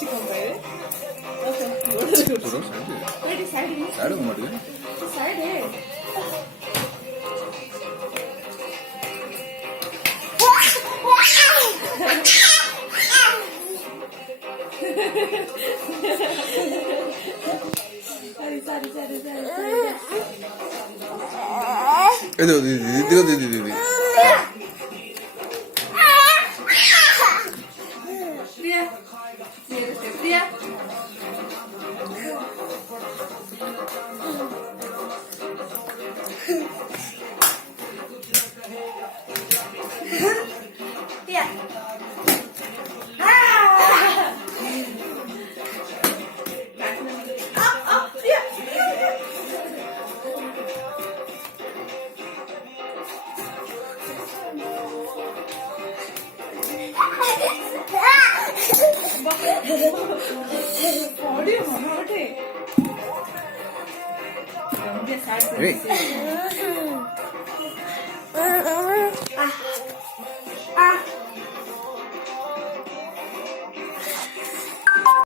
Chicken पाए पूरा side side को मत गए साइड है ಇದು ಇದು प्रिया प्रिया Audio mana udah? Dia saat ini.